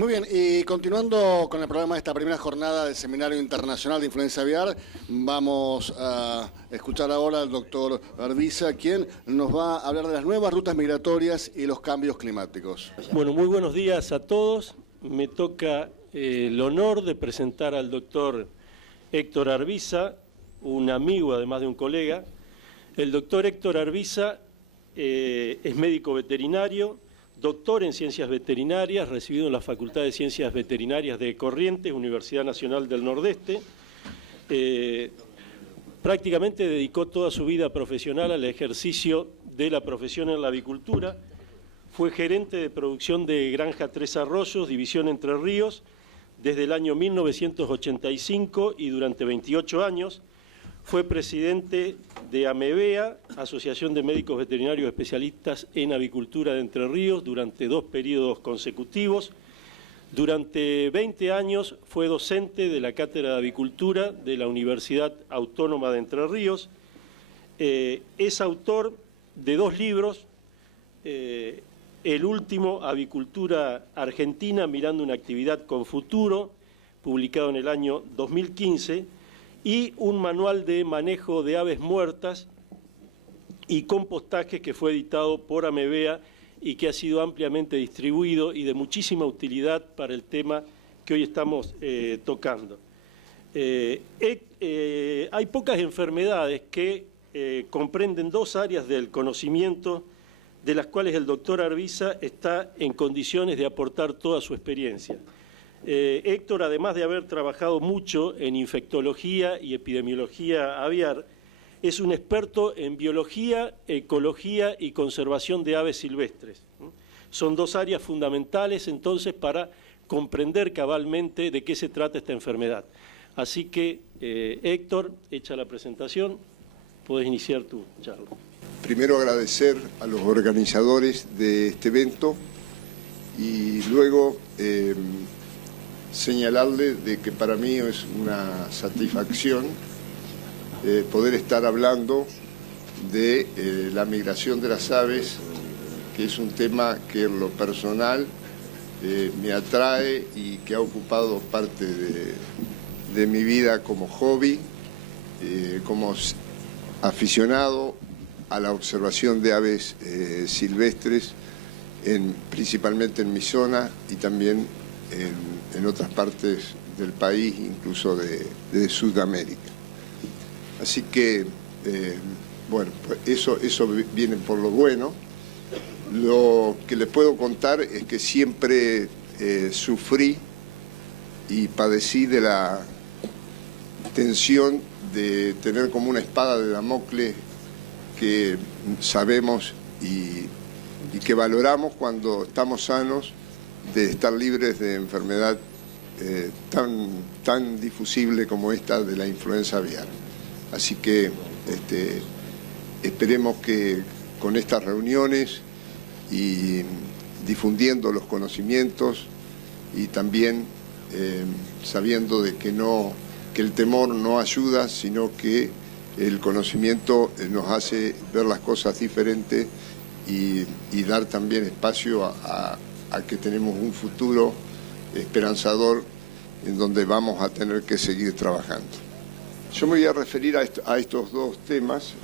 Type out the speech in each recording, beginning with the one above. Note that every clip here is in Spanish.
Muy bien, y continuando con el programa de esta primera jornada del Seminario Internacional de Influenza Aviar, vamos a escuchar ahora al doctor Arbiza, quien nos va a hablar de las nuevas rutas migratorias y los cambios climáticos. Bueno, muy buenos días a todos. Me toca el honor de presentar al doctor Héctor Arbiza, un amigo además de un colega. El doctor Héctor Arbiza es médico veterinario, doctor en Ciencias Veterinarias, recibido en la Facultad de Ciencias Veterinarias de Corrientes, Universidad Nacional del Nordeste. Prácticamente dedicó toda su vida profesional al ejercicio de la profesión en la avicultura. Fue gerente de producción de Granja Tres Arroyos, División Entre Ríos, desde el año 1985 y durante 28 años. Fue presidente de AMEVEA, Asociación de Médicos Veterinarios Especialistas en Avicultura de Entre Ríos, durante 2 periodos consecutivos. Durante 20 años fue docente de la Cátedra de Avicultura de la Universidad Autónoma de Entre Ríos. Es autor de 2 libros, el último, Avicultura Argentina, mirando una actividad con futuro, publicado en el año 2015, y un manual de manejo de aves muertas y compostaje que fue editado por AMEVEA y que ha sido ampliamente distribuido y de muchísima utilidad para el tema que hoy estamos tocando. Hay pocas enfermedades que comprenden 2 áreas del conocimiento de las cuales el doctor Arbiza está en condiciones de aportar toda su experiencia. Héctor, además de haber trabajado mucho en infectología y epidemiología aviar, es un experto en biología, ecología y conservación de aves silvestres. Son 2 áreas fundamentales, entonces, para comprender cabalmente de qué se trata esta enfermedad. Así que, Héctor, hecha la presentación, podés iniciar tu charla. Primero agradecer a los organizadores de este evento y luego señalarle de que para mí es una satisfacción poder estar hablando de la migración de las aves, que es un tema que en lo personal me atrae y que ha ocupado parte de mi vida como hobby, como aficionado a la observación de aves silvestres, principalmente en mi zona y también en otras partes del país, incluso de Sudamérica. Así que, bueno, pues eso viene por lo bueno. Lo que les puedo contar es que siempre sufrí y padecí de la tensión de tener como una espada de Damocles que sabemos y que valoramos cuando estamos sanos, de estar libres de enfermedad tan difusible como esta de la influenza aviar. Así que esperemos que con estas reuniones y difundiendo los conocimientos y también sabiendo de que el temor no ayuda, sino que el conocimiento nos hace ver las cosas diferentes y dar también espacio a que tenemos un futuro esperanzador en donde vamos a tener que seguir trabajando. Yo me voy a referir a estos 2 temas,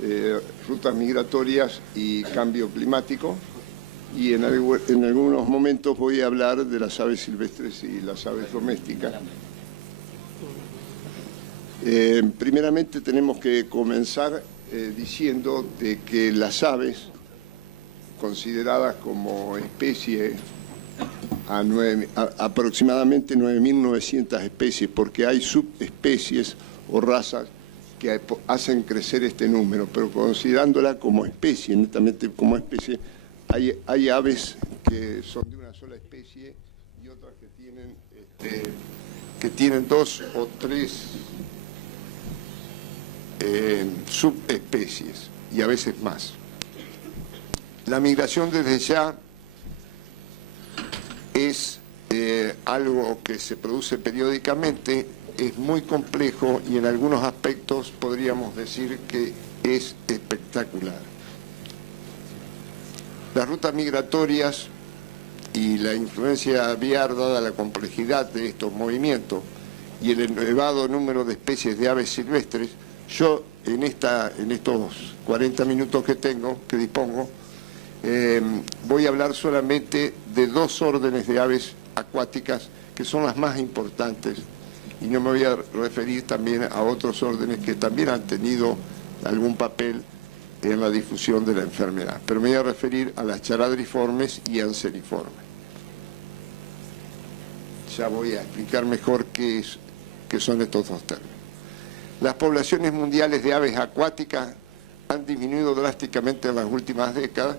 rutas migratorias y cambio climático, y en algunos momentos voy a hablar de las aves silvestres y las aves domésticas. Primeramente tenemos que comenzar diciendo de que las aves, consideradas como especie, aproximadamente 9.900 especies, porque hay subespecies o razas que hacen crecer este número, pero considerándola como especie, netamente como especie, hay aves que son de una sola especie y otras que tienen 2 o 3 subespecies y a veces más. La migración desde ya es algo que se produce periódicamente, es muy complejo y en algunos aspectos podríamos decir que es espectacular. Las rutas migratorias y la influencia aviar, dada la complejidad de estos movimientos y el elevado número de especies de aves silvestres, yo en estos 40 minutos que dispongo, voy a hablar solamente de 2 órdenes de aves acuáticas que son las más importantes, y no me voy a referir también a otros órdenes que también han tenido algún papel en la difusión de la enfermedad, pero me voy a referir a las charadriformes y anseriformes. Ya voy a explicar mejor qué son estos 2 términos. Las poblaciones mundiales de aves acuáticas han disminuido drásticamente en las últimas décadas,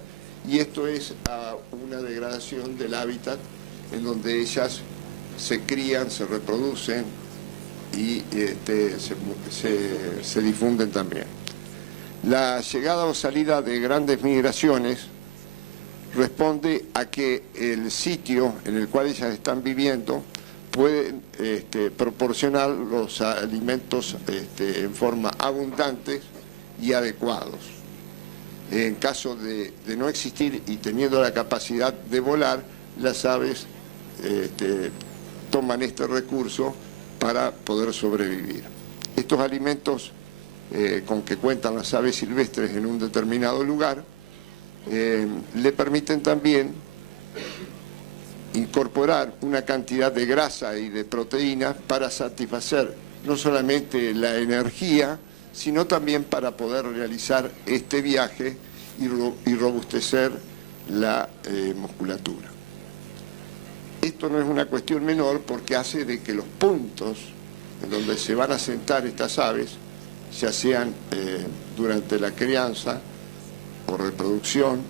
y esto es a una degradación del hábitat en donde ellas se crían, se reproducen y se difunden también. La llegada o salida de grandes migraciones responde a que el sitio en el cual ellas están viviendo puede proporcionar los alimentos en forma abundante y adecuados. En caso de no existir y teniendo la capacidad de volar, las aves toman este recurso para poder sobrevivir. Estos alimentos con que cuentan las aves silvestres en un determinado lugar le permiten también incorporar una cantidad de grasa y de proteínas para satisfacer no solamente la energía, sino también para poder realizar este viaje y robustecer la musculatura. Esto no es una cuestión menor porque hace de que los puntos en donde se van a sentar estas aves, ya sean durante la crianza o reproducción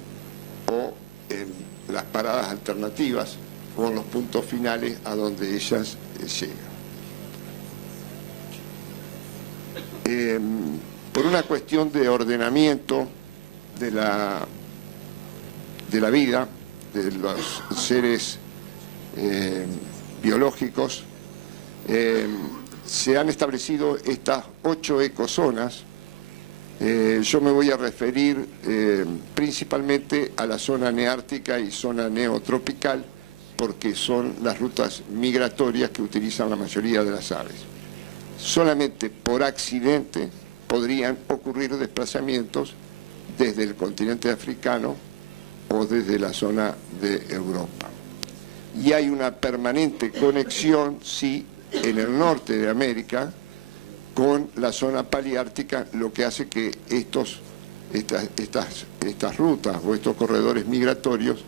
o en las paradas alternativas o en los puntos finales a donde ellas llegan. Por una cuestión de ordenamiento de la vida, de los seres biológicos, se han establecido estas 8 ecozonas. Yo me voy a referir principalmente a la zona neártica y zona neotropical, porque son las rutas migratorias que utilizan la mayoría de las aves. Solamente por accidente podrían ocurrir desplazamientos desde el continente africano o desde la zona de Europa. Y hay una permanente conexión, sí, en el norte de América con la zona paleártica, lo que hace que estas rutas o estos corredores migratorios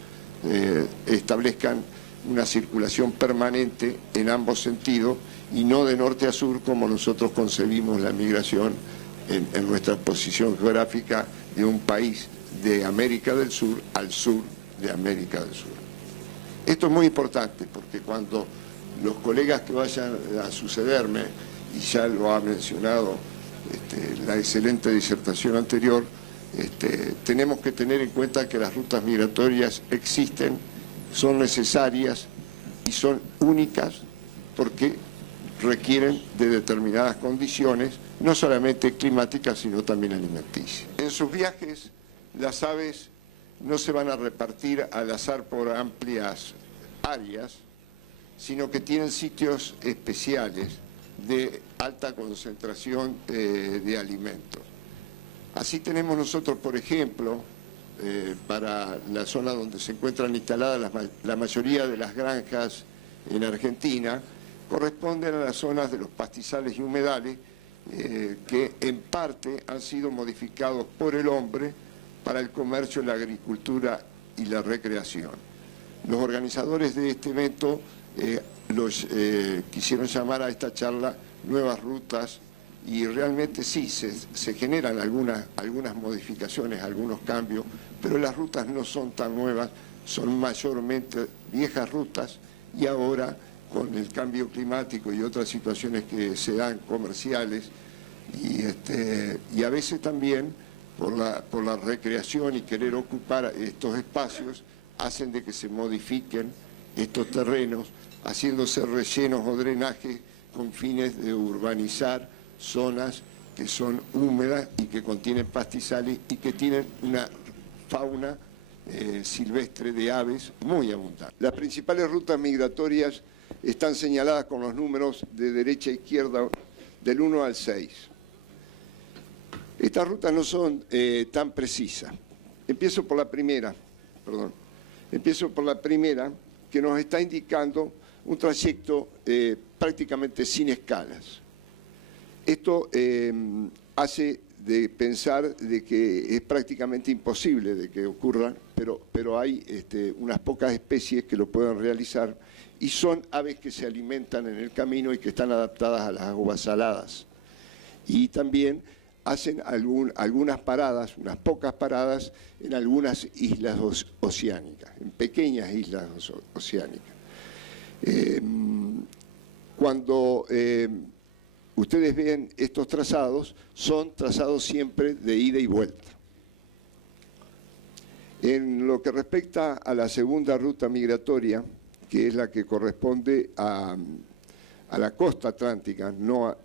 establezcan una circulación permanente en ambos sentidos y no de norte a sur como nosotros concebimos la migración en nuestra posición geográfica de un país de América del Sur al sur de América del Sur. Esto es muy importante porque cuando los colegas que vayan a sucederme, y ya lo ha mencionado la excelente disertación anterior, tenemos que tener en cuenta que las rutas migratorias existen, son necesarias y son únicas porque requieren de determinadas condiciones, no solamente climáticas, sino también alimenticias. En sus viajes, las aves no se van a repartir al azar por amplias áreas, sino que tienen sitios especiales de alta concentración de alimentos. Así tenemos nosotros, por ejemplo, para la zona donde se encuentran instaladas la mayoría de las granjas en Argentina, corresponden a las zonas de los pastizales y humedales que en parte han sido modificados por el hombre para el comercio, la agricultura y la recreación. Los organizadores de este evento quisieron llamar a esta charla Nuevas Rutas, y realmente sí, se generan algunas modificaciones, algunos cambios, pero las rutas no son tan nuevas, son mayormente viejas rutas, y ahora con el cambio climático y otras situaciones que se dan comerciales y a veces también por la recreación y querer ocupar estos espacios, hacen de que se modifiquen estos terrenos, haciéndose rellenos o drenajes con fines de urbanizar zonas que son húmedas y que contienen pastizales y que tienen una fauna silvestre de aves muy abundante. Las principales rutas migratorias están señaladas con los números de derecha a izquierda del 1 al 6. Estas rutas no son tan precisas. Empiezo por la primera, que nos está indicando un trayecto prácticamente sin escalas. Esto hace de pensar de que es prácticamente imposible de que ocurra, pero hay unas pocas especies que lo pueden realizar y son aves que se alimentan en el camino y que están adaptadas a las aguas saladas. Y también hacen algunas paradas, unas pocas paradas en algunas islas oceánicas, en pequeñas islas oceánicas. Cuando ustedes ven estos trazados, son trazados siempre de ida y vuelta. En lo que respecta a la segunda ruta migratoria, que es la que corresponde a la costa atlántica, no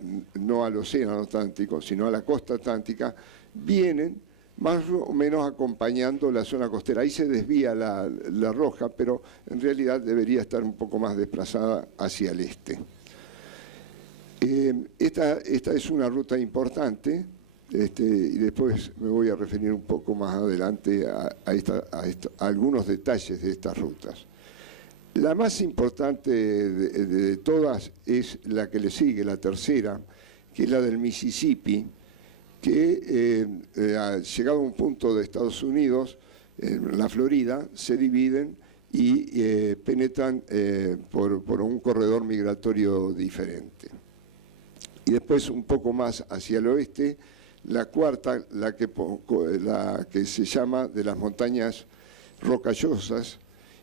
al océano Atlántico, sino a la costa atlántica, vienen más o menos acompañando la zona costera. Ahí se desvía la roja, pero en realidad debería estar un poco más desplazada hacia el este. Esta es una ruta importante, y después me voy a referir un poco más adelante a algunos detalles de estas rutas. La más importante de todas es la que le sigue, la tercera, que es la del Mississippi, que llegado a un punto de Estados Unidos, en la Florida, se dividen y penetran por un corredor migratorio diferente. Y después, un poco más hacia el oeste, la cuarta, la que se llama de las montañas rocallosas,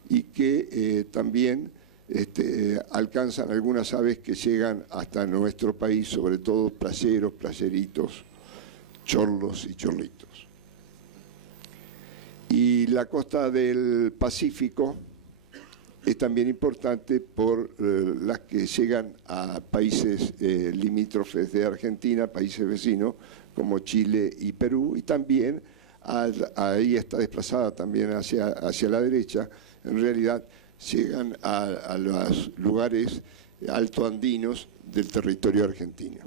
y que también alcanzan algunas aves que llegan hasta nuestro país, sobre todo playeros, playeritos, chorlos y chorlitos. Y la costa del Pacífico es también importante por las que llegan a países limítrofes de Argentina, países vecinos como Chile y Perú, y también ahí está desplazada también hacia la derecha. En realidad llegan a los lugares altoandinos del territorio argentino.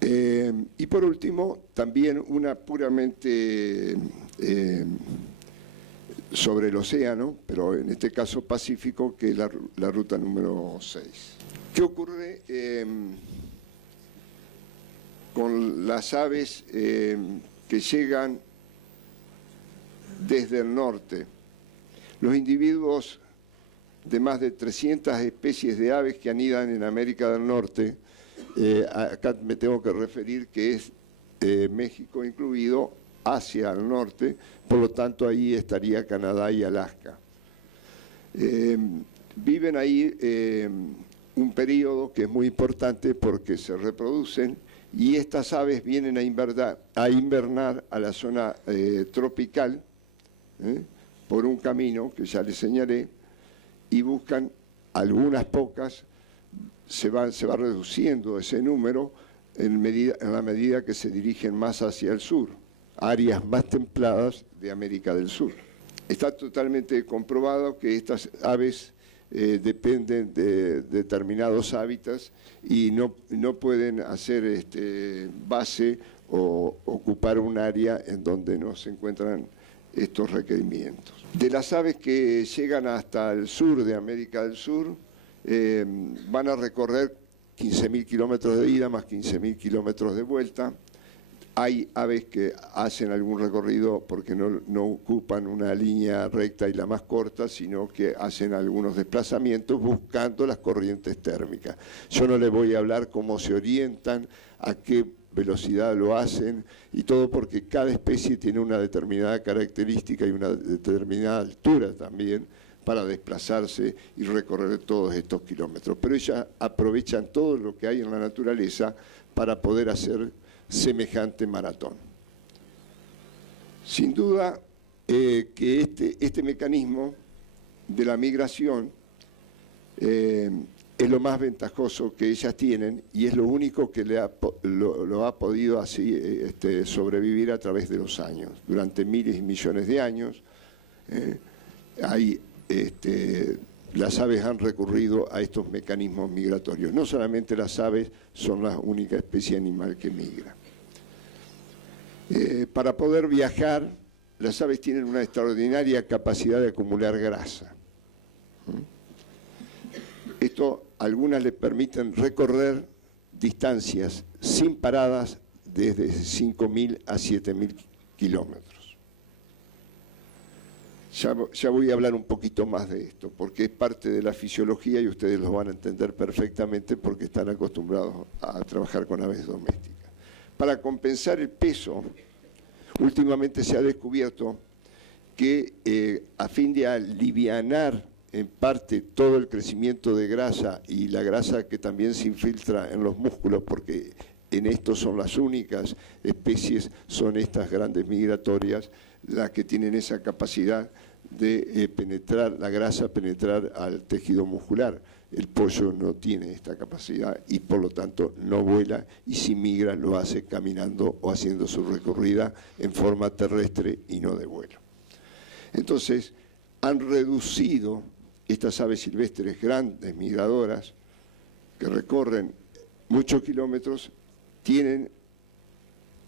Y por último, también una puramente sobre el océano, pero en este caso Pacífico, que es la ruta número 6. ¿Qué ocurre con las aves que llegan desde el norte? Los individuos de más de 300 especies de aves que anidan en América del Norte, acá me tengo que referir que es México incluido, hacia el norte, por lo tanto ahí estaría Canadá y Alaska. Viven ahí un periodo que es muy importante porque se reproducen y estas aves vienen a invernar a la zona tropical, por un camino que ya les señalé, y buscan algunas pocas, se va reduciendo ese número en la medida que se dirigen más hacia el sur, áreas más templadas de América del Sur. Está totalmente comprobado que estas aves dependen de determinados hábitats y no pueden hacer base o ocupar un área en donde no se encuentran estos requerimientos. De las aves que llegan hasta el sur de América del Sur, van a recorrer 15.000 kilómetros de ida más 15.000 kilómetros de vuelta. Hay aves que hacen algún recorrido porque no ocupan una línea recta y la más corta, sino que hacen algunos desplazamientos buscando las corrientes térmicas. Yo no les voy a hablar cómo se orientan, a qué velocidad lo hacen y todo, porque cada especie tiene una determinada característica y una determinada altura también para desplazarse y recorrer todos estos kilómetros. Pero ellas aprovechan todo lo que hay en la naturaleza para poder hacer semejante maratón. Sin duda que este mecanismo de la migración es es lo más ventajoso que ellas tienen y es lo único que lo ha podido así sobrevivir a través de los años. Durante miles y millones de años las aves han recurrido a estos mecanismos migratorios. No solamente las aves son la única especie animal que migra. Para poder viajar, las aves tienen una extraordinaria capacidad de acumular grasa. Esto algunas les permiten recorrer distancias sin paradas desde 5.000 a 7.000 kilómetros. Ya voy a hablar un poquito más de esto, porque es parte de la fisiología y ustedes lo van a entender perfectamente porque están acostumbrados a trabajar con aves domésticas. Para compensar el peso, últimamente se ha descubierto que a fin de alivianar en parte todo el crecimiento de grasa y la grasa que también se infiltra en los músculos, porque en estos son las únicas especies, son estas grandes migratorias, las que tienen esa capacidad de penetrar, la grasa penetrar al tejido muscular. El pollo no tiene esta capacidad y por lo tanto no vuela y si migra lo hace caminando o haciendo su recorrida en forma terrestre y no de vuelo. Entonces, han reducido estas aves silvestres grandes, migradoras, que recorren muchos kilómetros, tienen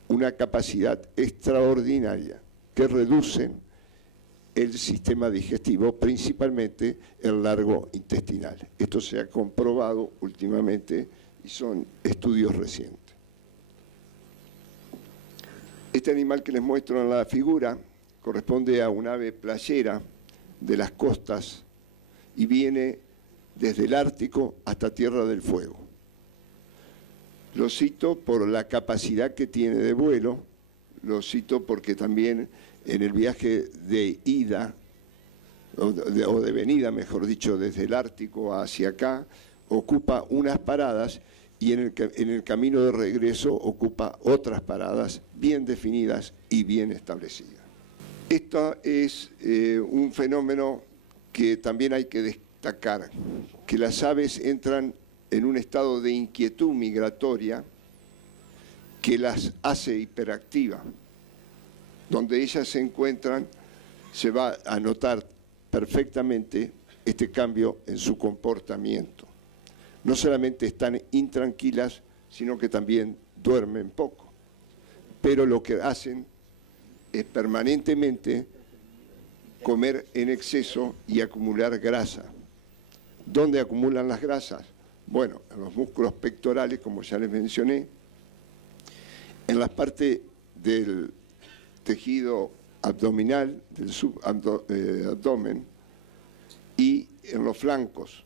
una capacidad extraordinaria que reducen el sistema digestivo, principalmente el largo intestinal. Esto se ha comprobado últimamente y son estudios recientes. Este animal que les muestro en la figura corresponde a un ave playera de las costas y viene desde el Ártico hasta Tierra del Fuego. Lo cito por la capacidad que tiene de vuelo, lo cito porque también en el viaje de ida, o de venida, mejor dicho, desde el Ártico hacia acá, ocupa unas paradas y en el camino de regreso ocupa otras paradas bien definidas y bien establecidas. Esto es un fenómeno que también hay que destacar, que las aves entran en un estado de inquietud migratoria que las hace hiperactivas. Donde ellas se encuentran, se va a notar perfectamente este cambio en su comportamiento. No solamente están intranquilas, sino que también duermen poco. Pero lo que hacen es permanentemente comer en exceso y acumular grasa. ¿Dónde acumulan las grasas? Bueno, en los músculos pectorales, como ya les mencioné, en la parte del tejido abdominal, del subabdomen y en los flancos.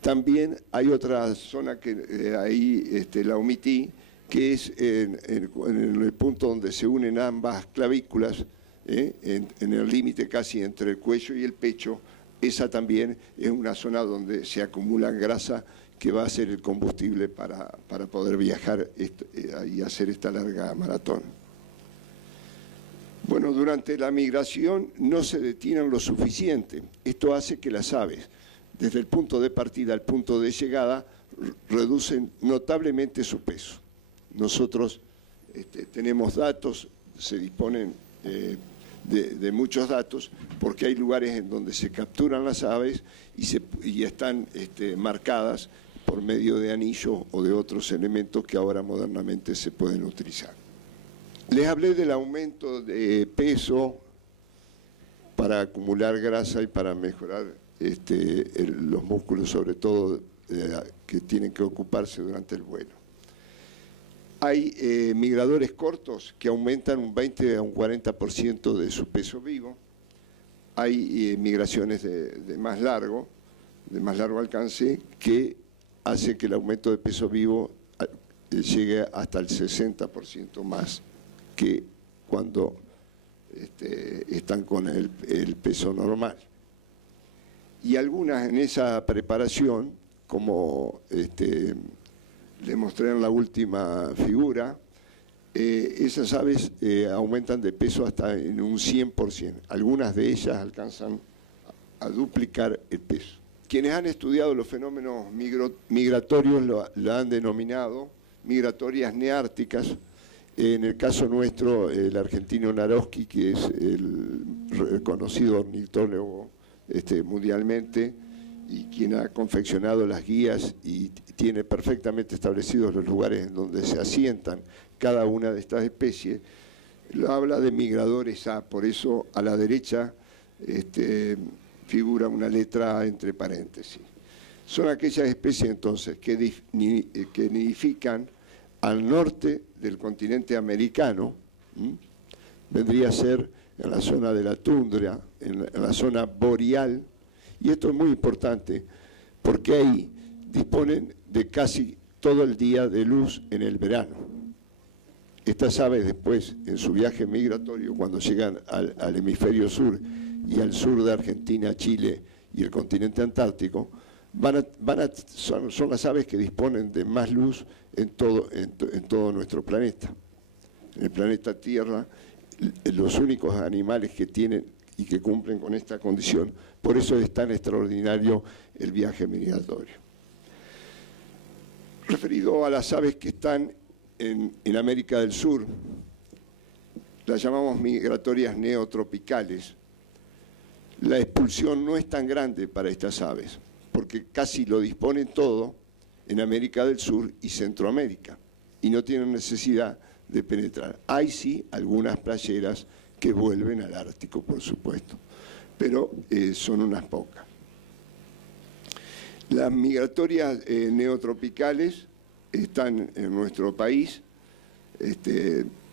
También hay otra zona que ahí la omití, que es en el punto donde se unen ambas clavículas, en el límite casi entre el cuello y el pecho. Esa también es una zona donde se acumula grasa que va a ser el combustible para poder viajar y hacer esta larga maratón. Bueno, durante la migración no se detienen lo suficiente. Esto hace que las aves, desde el punto de partida al punto de llegada, reducen notablemente su peso. Nosotros tenemos datos, se disponen de muchos datos, porque hay lugares en donde se capturan las aves y están marcadas por medio de anillos o de otros elementos que ahora modernamente se pueden utilizar. Les hablé del aumento de peso para acumular grasa y para mejorar los músculos, sobre todo, que tienen que ocuparse durante el vuelo. Hay migradores cortos que aumentan un 20 a un 40% de su peso vivo. Hay migraciones de más largo alcance, que hace que el aumento de peso vivo llegue hasta el 60% más que cuando están con el peso normal. Y algunas en esa preparación, como les mostré en la última figura, esas aves aumentan de peso hasta en un 100%. Algunas de ellas alcanzan a duplicar el peso. quienes han estudiado los fenómenos migratorios lo han denominado migratorias neárticas. En el caso nuestro, el argentino Naroski, que es el reconocido ornitólogo mundialmente y quien ha confeccionado las guías y tiene perfectamente establecidos los lugares en donde se asientan cada una de estas especies, lo habla de migradores A, por eso a la derecha figura una letra A entre paréntesis. Son aquellas especies entonces que nidifican al norte del continente americano, vendría a ser en la zona de la tundra, en la zona boreal, y esto es muy importante porque ahí disponen de casi todo el día de luz en el verano. Estas aves después, en su viaje migratorio, cuando llegan al hemisferio sur y al sur de Argentina, Chile y el continente antártico, son las aves que disponen de más luz en todo nuestro planeta. En el planeta Tierra, los únicos animales que tienen y que cumplen con esta condición, por eso es tan extraordinario el viaje migratorio. Referido a las aves que están en América del Sur, las llamamos migratorias neotropicales. La expulsión no es tan grande para estas aves, porque casi lo disponen todo en América del Sur y Centroamérica, y no tienen necesidad de penetrar. Hay sí algunas playeras que vuelven al Ártico, por supuesto, pero son unas pocas. Las migratorias neotropicales están en nuestro país,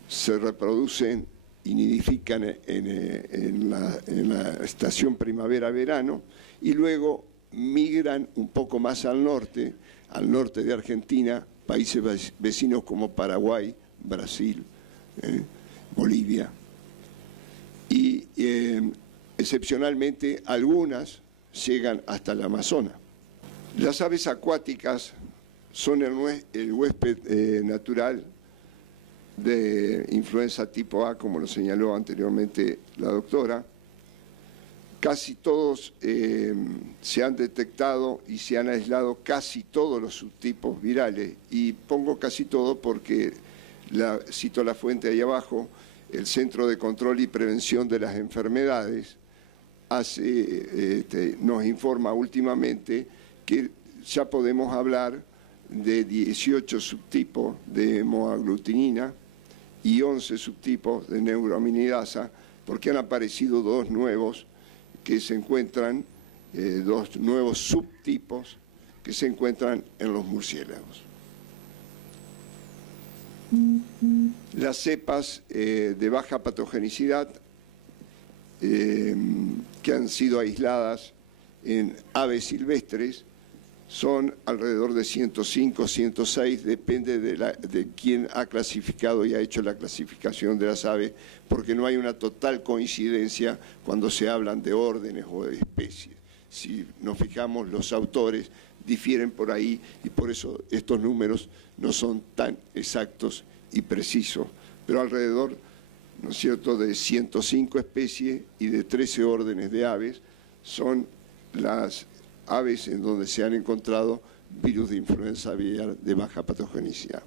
se reproducen y nidifican en la estación primavera-verano y luego migran un poco más al norte de Argentina, países vecinos como Paraguay, Brasil, Bolivia. Y excepcionalmente algunas llegan hasta el Amazonas. Las aves acuáticas son el huésped natural de influenza tipo A, como lo señaló anteriormente la doctora. Casi todos se han detectado y se han aislado casi todos los subtipos virales, y pongo casi todo porque cito la fuente ahí abajo. El Centro de Control y Prevención de las Enfermedades nos informa últimamente que ya podemos hablar de 18 subtipos de hemoaglutinina y 11 subtipos de neuroaminidasa, porque han aparecido dos nuevos subtipos que se encuentran en los murciélagos. Las cepas de baja patogenicidad que han sido aisladas en aves silvestres son alrededor de 105, 106, depende de quién ha clasificado y ha hecho la clasificación de las aves, porque no hay una total coincidencia cuando se hablan de órdenes o de especies. Si nos fijamos, los autores difieren por ahí y por eso estos números no son tan exactos y precisos, pero alrededor, ¿no es cierto?, de 105 especies y de 13 órdenes de aves son las aves en donde se han encontrado virus de influenza aviar de baja patogenicidad.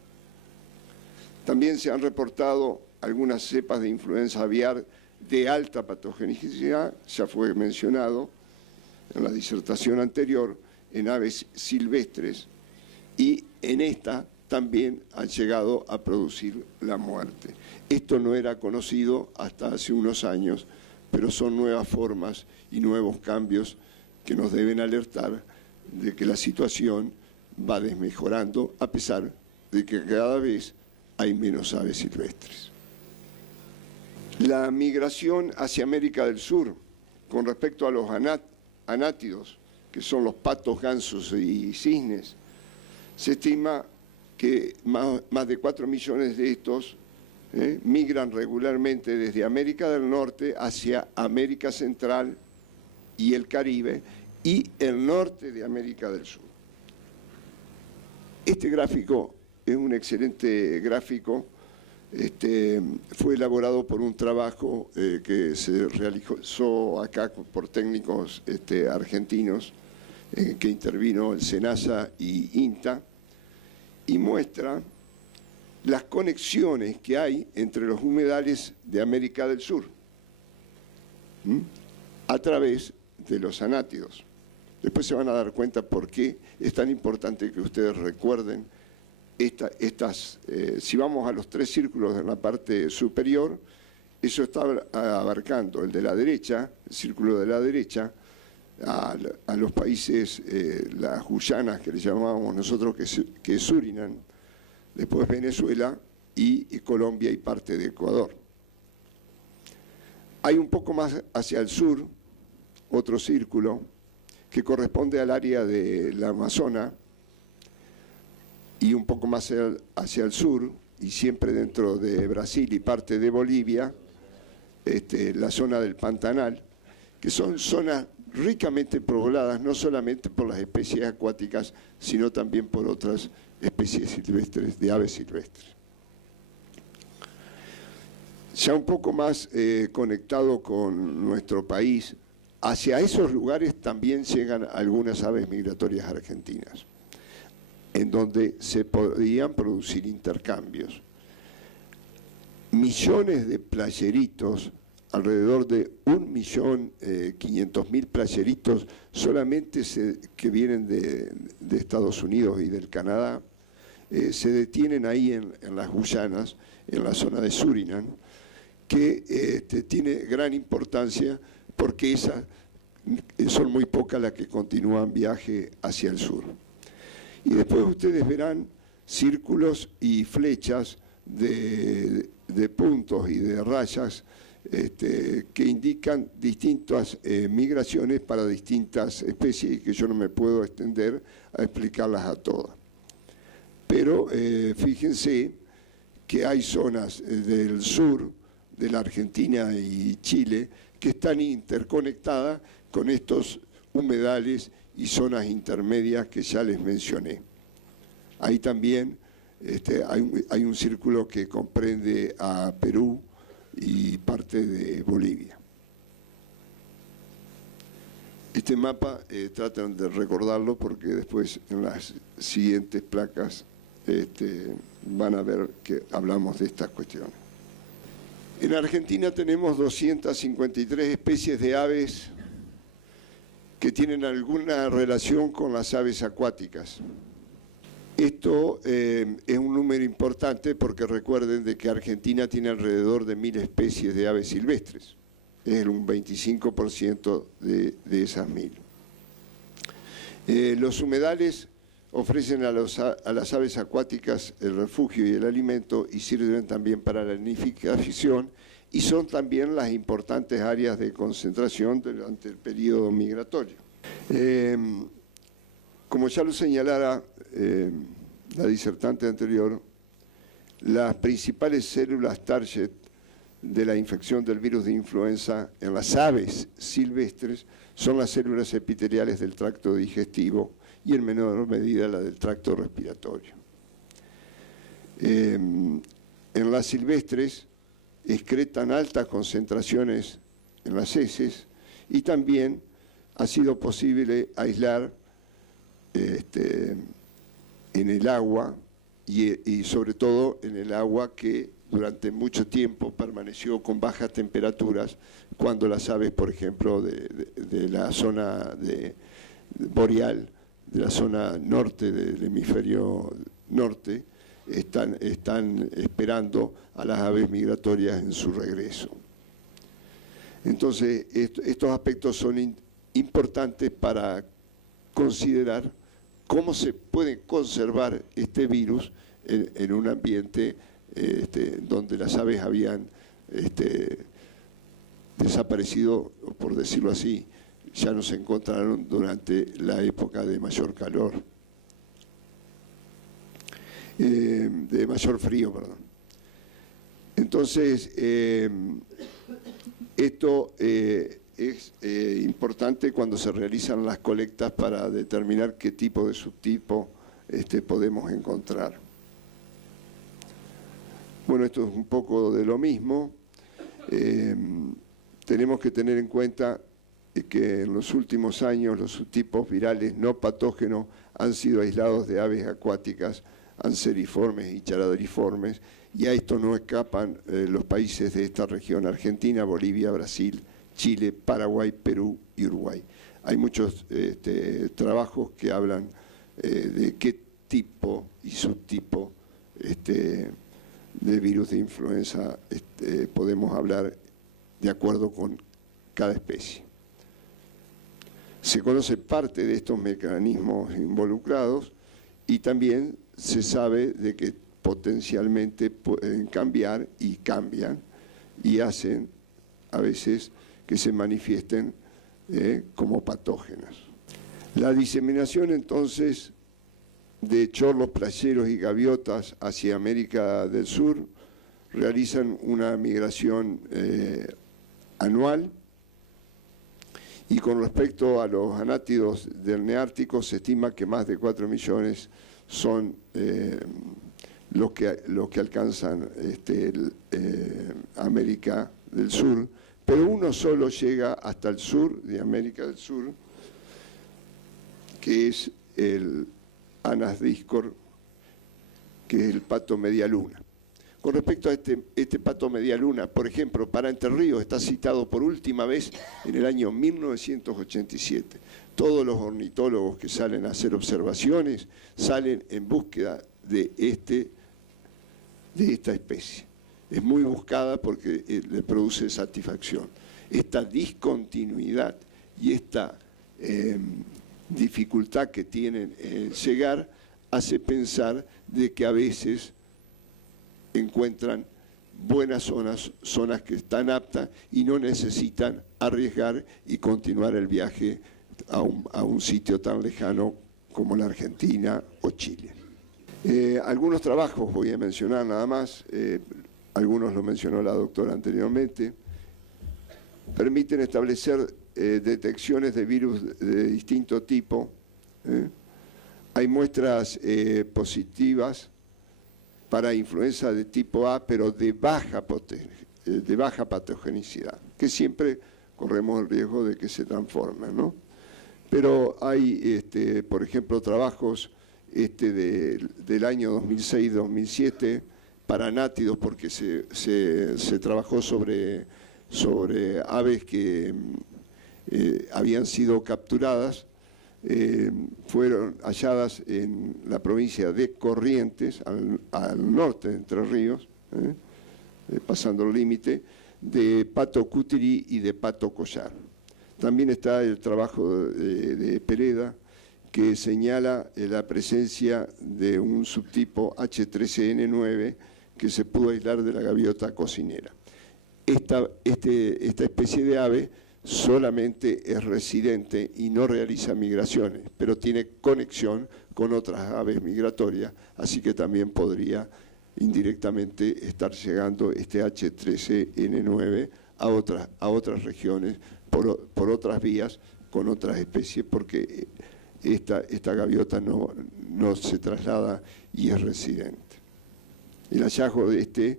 También se han reportado algunas cepas de influenza aviar de alta patogenicidad, ya fue mencionado en la disertación anterior, en aves silvestres, y en esta también han llegado a producir la muerte. Esto no era conocido hasta hace unos años, pero son nuevas formas y nuevos cambios que nos deben alertar de que la situación va desmejorando, a pesar de que cada vez hay menos aves silvestres. La migración hacia América del Sur, con respecto a los anátidos, que son los patos, gansos y cisnes, se estima que más de 4 millones de estos migran regularmente desde América del Norte hacia América Central y el Caribe y el norte de América del Sur. Este gráfico es un excelente gráfico, fue elaborado por un trabajo que se realizó acá por técnicos argentinos, en que intervino el SENASA y INTA, y muestra las conexiones que hay entre los humedales de América del Sur a través de los anátidos. Después se van a dar cuenta por qué es tan importante que ustedes recuerden si vamos a los 3 círculos en la parte superior, eso está abarcando el de la derecha, el círculo de la derecha, a los países, las Guyanas que le llamamos nosotros, que es Surinam, después Venezuela y Colombia y parte de Ecuador. Hay un poco más hacia el sur, otro círculo, que corresponde al área del Amazonas, y un poco más hacia el sur, y siempre dentro de Brasil y parte de Bolivia, la zona del Pantanal, que son zonas ricamente pobladas, no solamente por las especies acuáticas, sino también por otras especies silvestres, de aves silvestres. Ya un poco más conectado con nuestro país, hacia esos lugares también llegan algunas aves migratorias argentinas, en donde se podían producir intercambios. Millones de playeritos, alrededor de 1.500.000 playeritos solamente que vienen de Estados Unidos y del Canadá, se detienen ahí en las Guyanas, en la zona de Surinam, que tiene gran importancia porque esas son muy pocas las que continúan viaje hacia el sur. Y después ustedes verán círculos y flechas de puntos y de rayas que indican distintas migraciones para distintas especies y que yo no me puedo extender a explicarlas a todas. Pero fíjense que hay zonas del sur de la Argentina y Chile que están interconectadas con estos humedales y zonas intermedias que ya les mencioné. Ahí también hay un círculo que comprende a Perú y parte de Bolivia. Este mapa tratan de recordarlo porque después en las siguientes placas van a ver que hablamos de estas cuestiones. En Argentina tenemos 253 especies de aves que tienen alguna relación con las aves acuáticas. Esto es un número importante porque recuerden de que Argentina tiene alrededor de 1.000 especies de aves silvestres. Es un 25% de esas 1.000. Los humedales ofrecen a las aves acuáticas el refugio y el alimento y sirven también para la nidificación y son también las importantes áreas de concentración durante el periodo migratorio. Como ya lo señalara la disertante anterior, las principales células target de la infección del virus de influenza en las aves silvestres son las células epiteliales del tracto digestivo y en menor medida la del tracto respiratorio. En las silvestres excretan altas concentraciones en las heces y también ha sido posible aislar en el agua y sobre todo en el agua que durante mucho tiempo permaneció con bajas temperaturas cuando las aves, por ejemplo, de la zona boreal, de la zona norte del hemisferio norte, están esperando a las aves migratorias en su regreso. Entonces, estos aspectos son importantes para considerar cómo se puede conservar este virus en un ambiente donde las aves habían desaparecido, por decirlo así, ya no se encontraron durante la época de mayor calor, de mayor frío, perdón. Entonces, esto es importante cuando se realizan las colectas para determinar qué tipo de subtipo podemos encontrar. Bueno, esto es un poco de lo mismo. Tenemos que tener en cuenta que en los últimos años los subtipos virales no patógenos han sido aislados de aves acuáticas anseriformes y charadriformes, y a esto no escapan los países de esta región: Argentina, Bolivia, Brasil, Chile, Paraguay, Perú y Uruguay. Hay muchos trabajos que hablan de qué tipo y subtipo de virus de influenza podemos hablar de acuerdo con cada especie. Se conoce parte de estos mecanismos involucrados y también se sabe de que potencialmente pueden cambiar y cambian y hacen a veces que se manifiesten como patógenos. La diseminación entonces de chorlos, playeros y gaviotas hacia América del Sur realizan una migración anual, y con respecto a los anátidos del Neártico se estima que más de 4 millones son los que alcanzan América del Sur, pero uno solo llega hasta el sur de América del Sur, que es el Anas discor, que es el pato medialuna. Con respecto a este pato medialuna, por ejemplo, para Entre Ríos está citado por última vez en el año 1987. Todos los ornitólogos que salen a hacer observaciones salen en búsqueda de esta especie. Es muy buscada porque le produce satisfacción. Esta discontinuidad y esta dificultad que tienen en llegar hace pensar de que a veces encuentran buenas zonas que están aptas y no necesitan arriesgar y continuar el viaje a un sitio tan lejano como la Argentina o Chile. Algunos trabajos voy a mencionar nada más, algunos lo mencionó la doctora anteriormente, permiten establecer detecciones de virus de distinto tipo. Hay muestras positivas para influenza de tipo A, pero de baja patogenicidad, que siempre corremos el riesgo de que se transformen, ¿no? Pero hay, por ejemplo, trabajos del año 2006-2007 para nátidos, porque se trabajó sobre aves que habían sido capturadas. Fueron halladas en la provincia de Corrientes, al norte de Entre Ríos, pasando el límite, de pato cutirí y de pato collar. También está el trabajo de Pereda, que señala la presencia de un subtipo H13N9 que se pudo aislar de la gaviota cocinera. Esta especie de ave solamente es residente y no realiza migraciones, pero tiene conexión con otras aves migratorias, así que también podría indirectamente estar llegando este H13N9 a otras regiones por otras vías con otras especies, porque esta gaviota no se traslada y es residente. El hallazgo de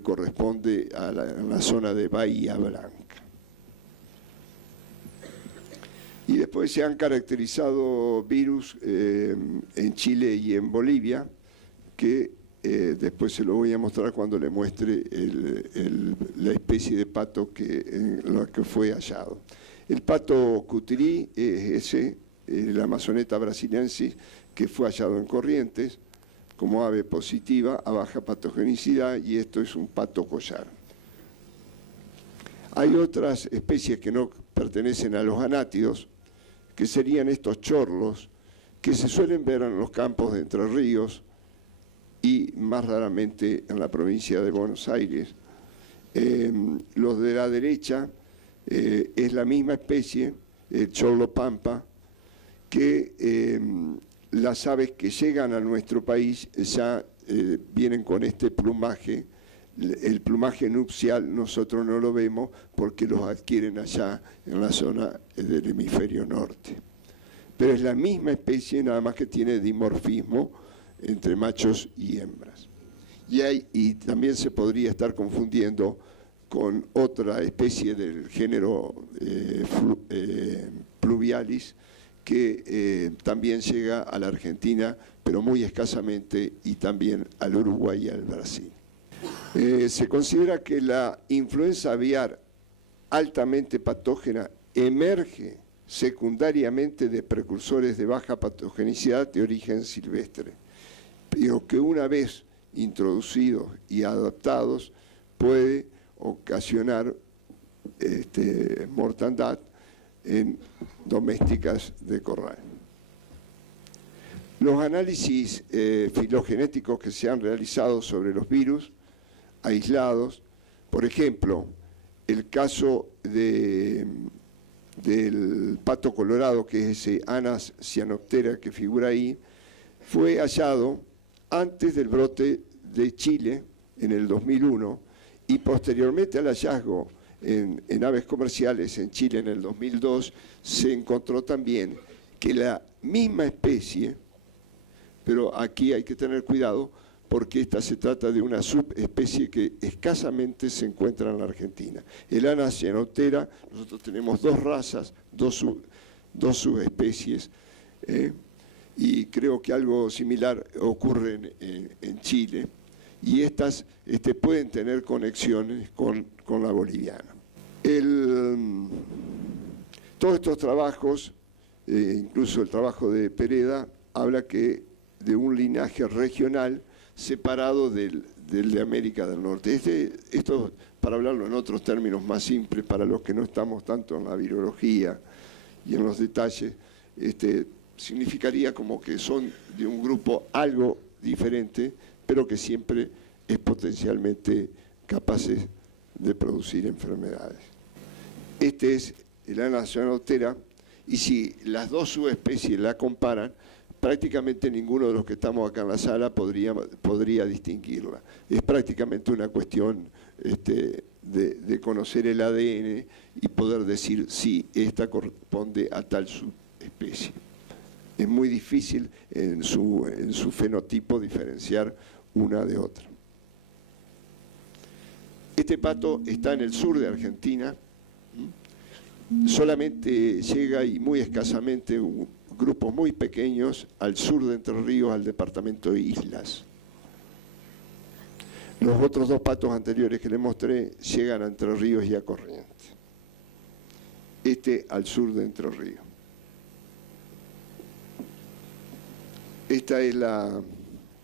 corresponde a la zona de Bahía Blanca. Y después se han caracterizado virus en Chile y en Bolivia, que después se lo voy a mostrar cuando le muestre la especie de pato en la que fue hallado. El pato cutirí es el Amazoneta brasiliensis, que fue hallado en Corrientes como ave positiva a baja patogenicidad, y esto es un pato collar. Hay otras especies que no pertenecen a los anátidos, que serían estos chorlos, que se suelen ver en los campos de Entre Ríos y más raramente en la provincia de Buenos Aires. Los de la derecha es la misma especie, el chorlo pampa, que las aves que llegan a nuestro país ya vienen con este plumaje. El plumaje nupcial nosotros no lo vemos porque los adquieren allá en la zona del hemisferio norte. Pero es la misma especie, nada más que tiene dimorfismo entre machos y hembras. Y también se podría estar confundiendo con otra especie del género Pluvialis, que también llega a la Argentina, pero muy escasamente, y también al Uruguay y al Brasil. Se considera que la influenza aviar altamente patógena emerge secundariamente de precursores de baja patogenicidad de origen silvestre, pero que una vez introducidos y adaptados puede ocasionar mortandad en domésticas de corral. Los análisis filogenéticos que se han realizado sobre los virus aislados, por ejemplo, el caso del pato colorado, que es ese Anas cyanoptera que figura ahí, fue hallado antes del brote de Chile en el 2001 y posteriormente al hallazgo en aves comerciales en Chile en el 2002, se encontró también que la misma especie, pero aquí hay que tener cuidado porque esta se trata de una subespecie que escasamente se encuentra en la Argentina. El Anas cyanoptera, nosotros tenemos dos razas, dos subespecies, y creo que algo similar ocurre en Chile, y estas pueden tener conexiones con la boliviana. Todos estos trabajos, incluso el trabajo de Pereda, habla que de un linaje regional separado del de América del Norte. Esto, para hablarlo en otros términos más simples, para los que no estamos tanto en la virología y en los detalles, significaría como que son de un grupo algo diferente, pero que siempre es potencialmente capaces de producir enfermedades. Este es el Anas cyanoptera, y si las dos subespecies la comparan, prácticamente ninguno de los que estamos acá en la sala podría distinguirla. Es prácticamente una cuestión de conocer el ADN y poder decir si esta corresponde a tal subespecie. Es muy difícil en su fenotipo diferenciar una de otra. Este pato está en el sur de Argentina, solamente llega y muy escasamente grupos muy pequeños al sur de Entre Ríos, al departamento de Islas. Los otros dos patos anteriores que les mostré llegan a Entre Ríos y a Corrientes. Al sur de Entre Ríos. Esta es la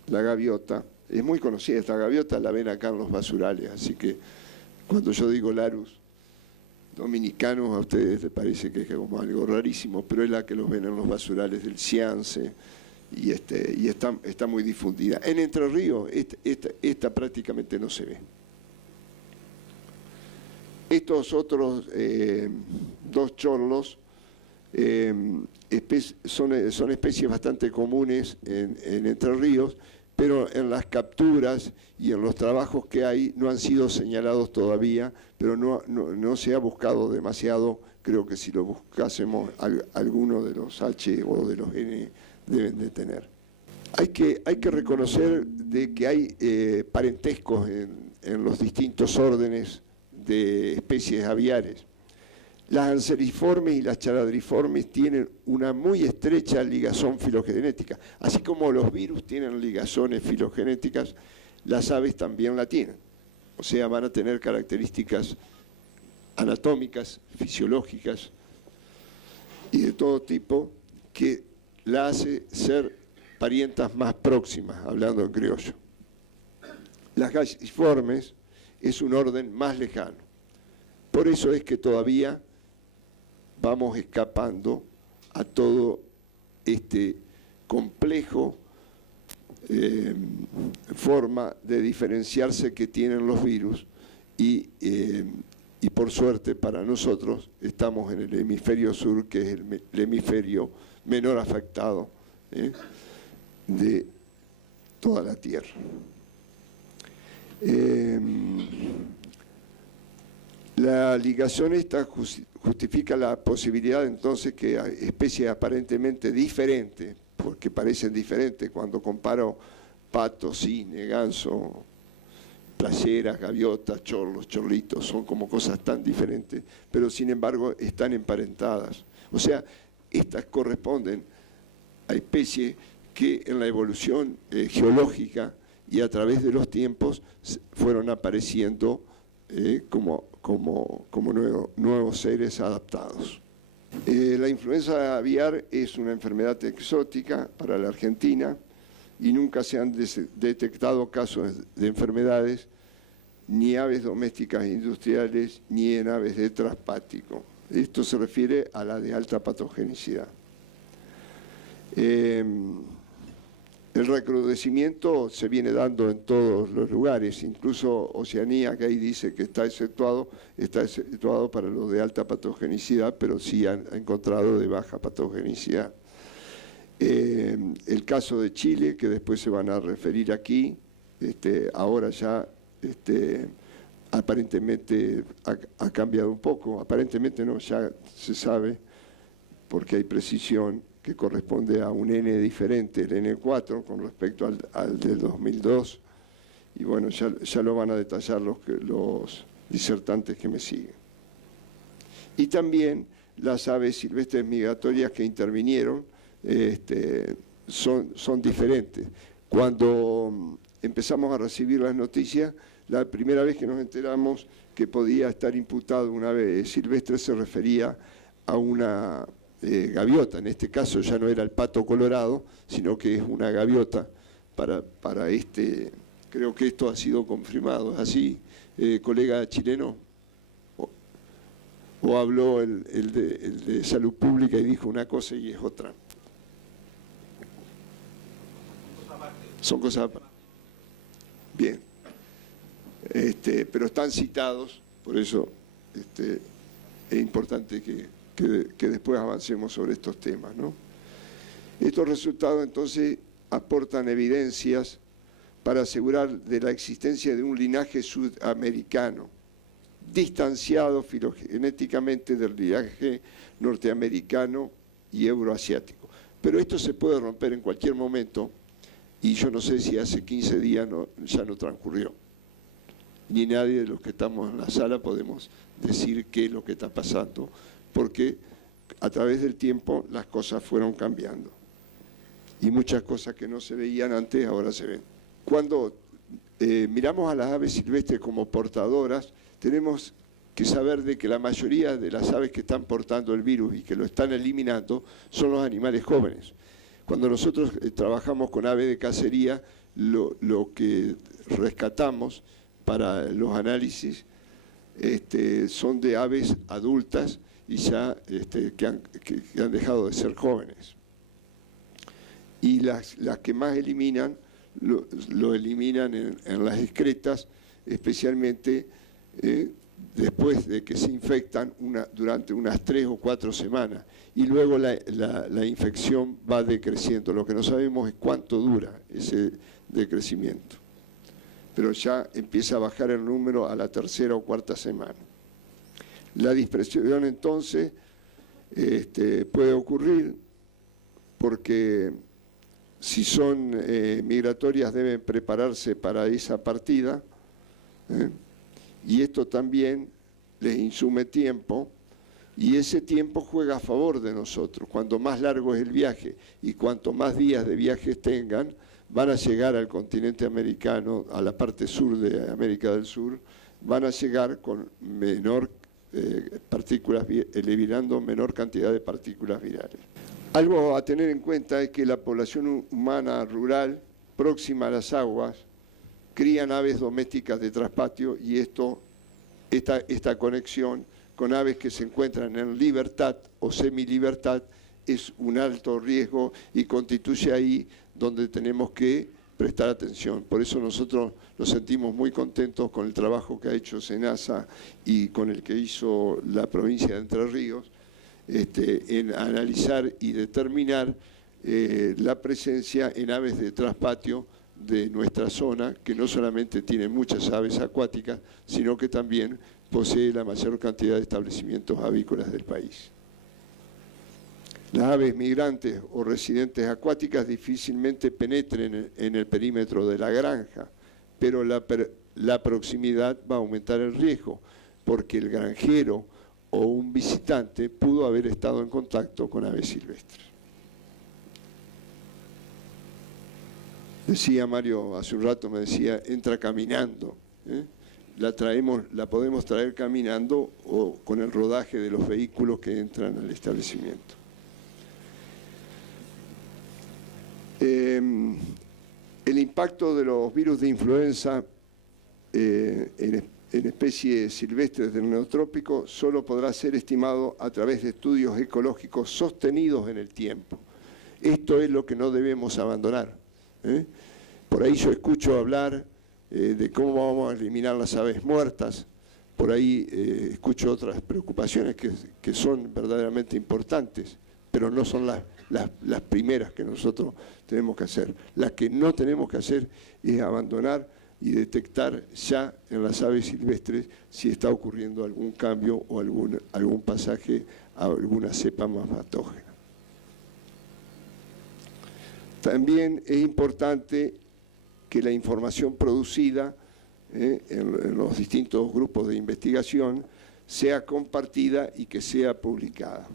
gaviota. Es muy conocida esta gaviota, la ven acá en los basurales, así que cuando yo digo Larus dominicanos, a ustedes les parece que es como algo rarísimo, pero es la que los ven en los basurales del Ciance y está muy difundida. En Entre Ríos esta prácticamente no se ve. Estos otros dos chorlos son especies bastante comunes en Entre Ríos, pero en las capturas y en los trabajos que hay no han sido señalados todavía, pero no se ha buscado demasiado. Creo que si lo buscásemos, alguno de los H o de los N deben de tener. Hay que reconocer de que hay parentescos en los distintos órdenes de especies aviares. Las anseriformes y las charadriformes tienen una muy estrecha ligazón filogenética. Así como los virus tienen ligazones filogenéticas, las aves también la tienen. O sea, van a tener características anatómicas, fisiológicas y de todo tipo que la hace ser parientas más próximas, hablando en criollo. Las galliformes es un orden más lejano. Por eso es que todavía vamos escapando a todo este complejo forma de diferenciarse que tienen los virus y por suerte para nosotros estamos en el hemisferio sur, que es el hemisferio menor afectado de toda la Tierra. La ligación esta justifica la posibilidad entonces que especies aparentemente diferentes, porque parecen diferentes cuando comparo pato, cisne, ganso playeras, gaviotas, chorlos, chorlitos, son como cosas tan diferentes, pero sin embargo están emparentadas. O sea, estas corresponden a especies que en la evolución geológica y a través de los tiempos fueron apareciendo como nuevos seres adaptados. La influenza aviar es una enfermedad exótica para la Argentina y nunca se han detectado casos de enfermedades ni aves domésticas industriales ni en aves de traspático. Esto se refiere a la de alta patogenicidad. El recrudecimiento se viene dando en todos los lugares, incluso Oceanía, que ahí dice que está exceptuado para los de alta patogenicidad, pero sí han encontrado de baja patogenicidad. El caso de Chile, que después se van a referir aquí, ahora ya aparentemente ha cambiado un poco, aparentemente no, ya se sabe, porque hay precisión, que corresponde a un N diferente, el N4, con respecto al del 2002, y bueno, ya lo van a detallar los disertantes que me siguen. Y también las aves silvestres migratorias que intervinieron son diferentes. Cuando empezamos a recibir las noticias, la primera vez que nos enteramos que podía estar imputado una ave silvestre se refería a una gaviota. En este caso ya no era el pato colorado, sino que es una gaviota para creo que esto ha sido confirmado. ¿Es así, colega chileno? ¿O habló el de Salud Pública y dijo una cosa y es otra? Son cosas aparte. Bien. Pero están citados, por eso es importante que después avancemos sobre estos temas, ¿no? Estos resultados entonces aportan evidencias para asegurar de la existencia de un linaje sudamericano, distanciado filogenéticamente del linaje norteamericano y euroasiático. Pero esto se puede romper en cualquier momento y yo no sé si hace 15 días ya no transcurrió. Ni nadie de los que estamos en la sala podemos decir qué es lo que está pasando, porque a través del tiempo las cosas fueron cambiando. Y muchas cosas que no se veían antes ahora se ven. Cuando miramos a las aves silvestres como portadoras, tenemos que saber de que la mayoría de las aves que están portando el virus y que lo están eliminando son los animales jóvenes. Cuando nosotros trabajamos con aves de cacería, lo que rescatamos para los análisis son de aves adultas y ya que han dejado de ser jóvenes. Y las que más eliminan, lo eliminan en las excretas, especialmente después de que se infectan durante unas 3 o 4 semanas. Y luego la infección va decreciendo. Lo que no sabemos es cuánto dura ese decrecimiento. Pero ya empieza a bajar el número a la 3ª o 4ª semana. La dispersión entonces puede ocurrir porque si son migratorias deben prepararse para esa partida, y esto también les insume tiempo, y ese tiempo juega a favor de nosotros. Cuanto más largo es el viaje y cuanto más días de viajes tengan, van a llegar al continente americano, a la parte sur de América del Sur, van a llegar con menor eliminando menor cantidad de partículas virales. Algo a tener en cuenta es que la población humana rural próxima a las aguas crían aves domésticas de traspatio y esta conexión con aves que se encuentran en libertad o semilibertad es un alto riesgo y constituye ahí donde tenemos que prestar atención. Por eso nosotros nos sentimos muy contentos con el trabajo que ha hecho SENASA y con el que hizo la provincia de Entre Ríos, en analizar y determinar la presencia en aves de traspatio de nuestra zona, que no solamente tiene muchas aves acuáticas, sino que también posee la mayor cantidad de establecimientos avícolas del país. Las aves migrantes o residentes acuáticas difícilmente penetren en el perímetro de la granja, pero la la proximidad va a aumentar el riesgo, porque el granjero o un visitante pudo haber estado en contacto con aves silvestres. Decía Mario hace un rato, me decía, entra caminando. La podemos traer caminando o con el rodaje de los vehículos que entran al establecimiento. El impacto de los virus de influenza en especies silvestres del neotrópico solo podrá ser estimado a través de estudios ecológicos sostenidos en el tiempo. Esto es lo que no debemos abandonar. Por ahí yo escucho hablar de cómo vamos a eliminar las aves muertas, por ahí escucho otras preocupaciones que son verdaderamente importantes, pero no son las primeras que nosotros tenemos que hacer. Las que no tenemos que hacer es abandonar y detectar ya en las aves silvestres si está ocurriendo algún cambio o algún pasaje a alguna cepa más patógena. También es importante que la información producida en los distintos grupos de investigación sea compartida y que sea publicada.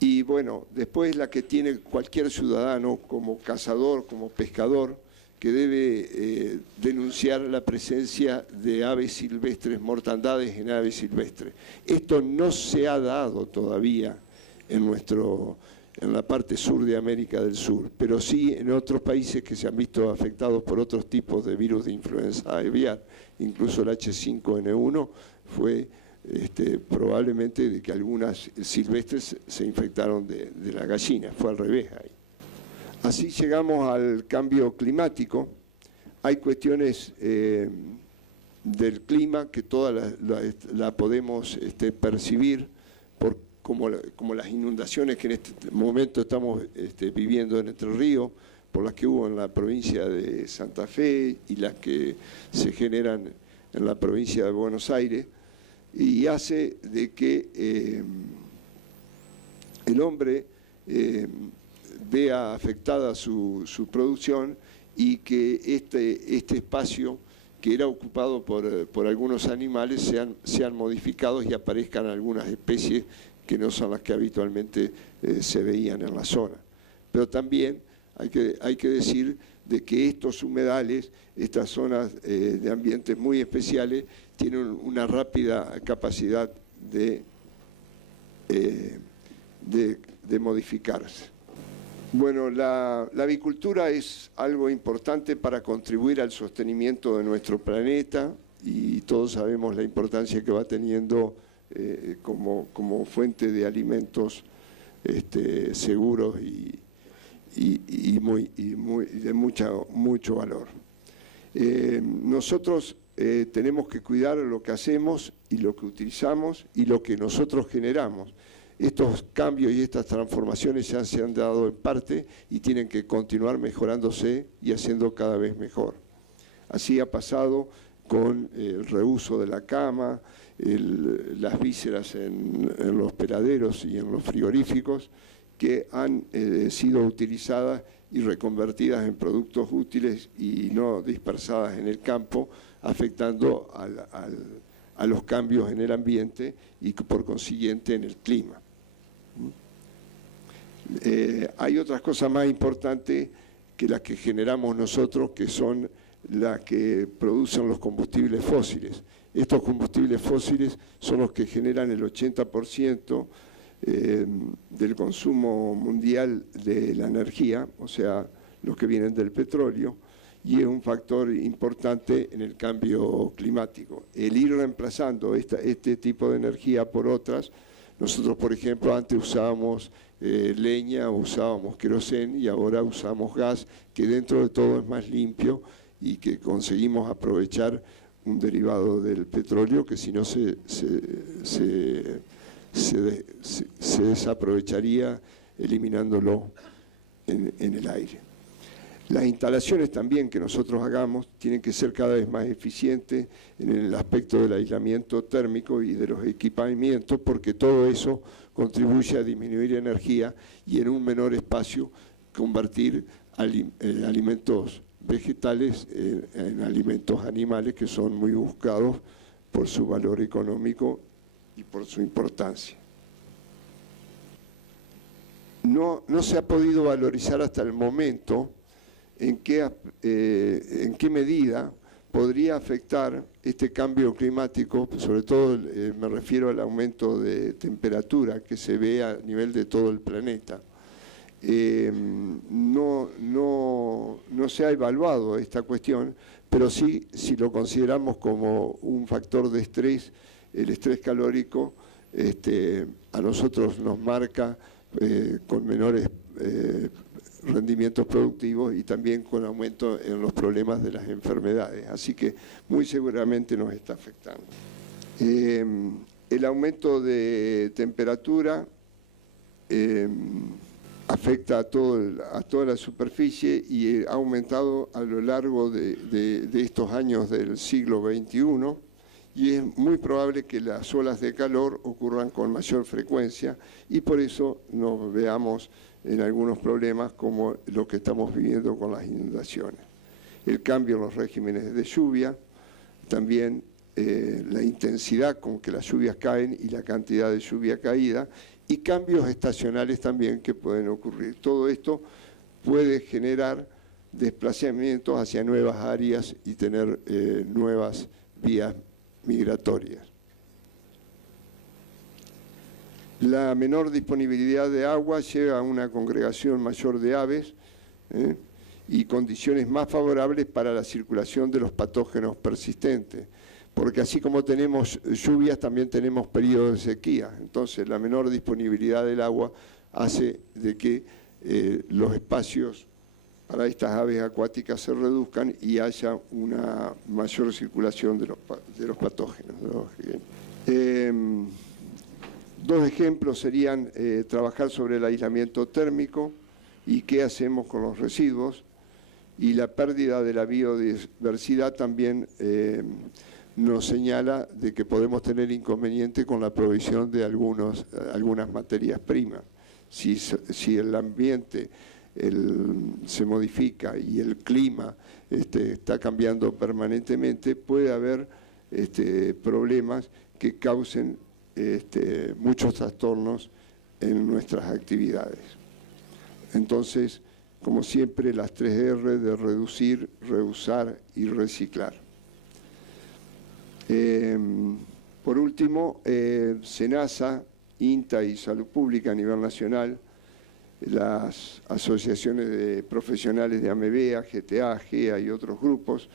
Y bueno, después la que tiene cualquier ciudadano como cazador, como pescador, que debe denunciar la presencia de aves silvestres, mortandades en aves silvestres. Esto no se ha dado todavía en la parte sur de América del Sur, pero sí en otros países que se han visto afectados por otros tipos de virus de influenza aviar. Incluso el H5N1 fue probablemente de que algunas silvestres se infectaron de la gallina, fue al revés ahí. Así llegamos al cambio climático. Hay cuestiones del clima que todas la podemos percibir como las inundaciones que en este momento estamos viviendo en Entre Ríos, por las que hubo en la provincia de Santa Fe y las que se generan en la provincia de Buenos Aires, y hace de que el hombre vea afectada su producción y que este espacio que era ocupado por algunos animales sean modificados y aparezcan algunas especies que no son las que habitualmente se veían en la zona. Pero también hay que decir de que estos humedales, estas zonas de ambientes muy especiales, tienen una rápida capacidad de modificarse. Bueno, la avicultura es algo importante para contribuir al sostenimiento de nuestro planeta y todos sabemos la importancia que va teniendo como fuente de alimentos seguros y de mucho valor. Nosotros tenemos que cuidar lo que hacemos y lo que utilizamos y lo que nosotros generamos. Estos cambios y estas transformaciones ya se han dado en parte y tienen que continuar mejorándose y haciendo cada vez mejor. Así ha pasado con el reuso de la cama, las vísceras en los peladeros y en los frigoríficos, que han sido utilizadas y reconvertidas en productos útiles y no dispersadas en el campo, afectando a los cambios en el ambiente y por consiguiente en el clima. Hay otras cosas más importantes que las que generamos nosotros, que son las que producen los combustibles fósiles. Estos combustibles fósiles son los que generan el 80% del consumo mundial de la energía, o sea, los que vienen del petróleo, y es un factor importante en el cambio climático. El ir reemplazando este tipo de energía por otras. Nosotros, por ejemplo, antes usábamos leña, usábamos queroseno y ahora usamos gas, que dentro de todo es más limpio y que conseguimos aprovechar un derivado del petróleo que si no se desaprovecharía eliminándolo en el aire. Las instalaciones también que nosotros hagamos tienen que ser cada vez más eficientes en el aspecto del aislamiento térmico y de los equipamientos, porque todo eso contribuye a disminuir energía y en un menor espacio convertir alimentos vegetales en alimentos animales que son muy buscados por su valor económico y por su importancia. No se ha podido valorizar hasta el momento en qué medida podría afectar este cambio climático, sobre todo me refiero al aumento de temperatura que se ve a nivel de todo el planeta. No se ha evaluado esta cuestión, pero sí, si lo consideramos como un factor de estrés, el estrés calórico a nosotros nos marca con menores rendimientos productivos y también con aumento en los problemas de las enfermedades. Así que muy seguramente nos está afectando. El aumento de temperatura afecta a toda la superficie y ha aumentado a lo largo de estos años del siglo XXI, y es muy probable que las olas de calor ocurran con mayor frecuencia y por eso nos veamos en algunos problemas como lo que estamos viviendo con las inundaciones. El cambio en los regímenes de lluvia, también la intensidad con que las lluvias caen y la cantidad de lluvia caída, y cambios estacionales también que pueden ocurrir. Todo esto puede generar desplazamientos hacia nuevas áreas y tener nuevas vías migratorias. La menor disponibilidad de agua lleva a una congregación mayor de aves y condiciones más favorables para la circulación de los patógenos persistentes, porque así como tenemos lluvias, también tenemos periodos de sequía. Entonces, la menor disponibilidad del agua hace de que los espacios para estas aves acuáticas se reduzcan y haya una mayor circulación de los patógenos. Dos ejemplos serían trabajar sobre el aislamiento térmico y qué hacemos con los residuos, y la pérdida de la biodiversidad también nos señala de que podemos tener inconveniente con la provisión de algunas materias primas. Si el ambiente se modifica y el clima está cambiando permanentemente, puede haber problemas que causen muchos trastornos en nuestras actividades. Entonces, como siempre, las 3R de reducir, reusar y reciclar. Por último, SENASA, INTA y Salud Pública a nivel nacional, las asociaciones de profesionales de AMEBEA, GTA, GEA y otros grupos,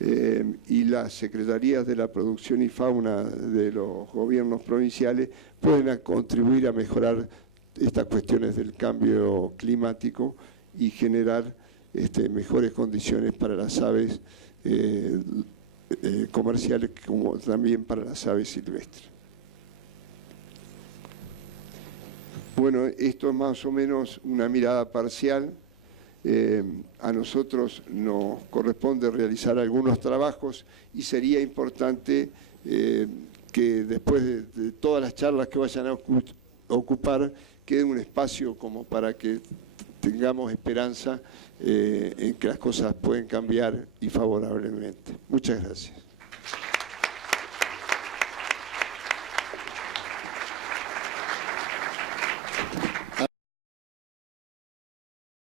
y las secretarías de la producción y fauna de los gobiernos provinciales pueden contribuir a mejorar estas cuestiones del cambio climático y generar mejores condiciones para las aves comerciales como también para las aves silvestres. Bueno, esto es más o menos una mirada parcial. A nosotros nos corresponde realizar algunos trabajos y sería importante que después de todas las charlas que vayan a ocupar quede un espacio como para que tengamos esperanza en que las cosas pueden cambiar y favorablemente. Muchas gracias.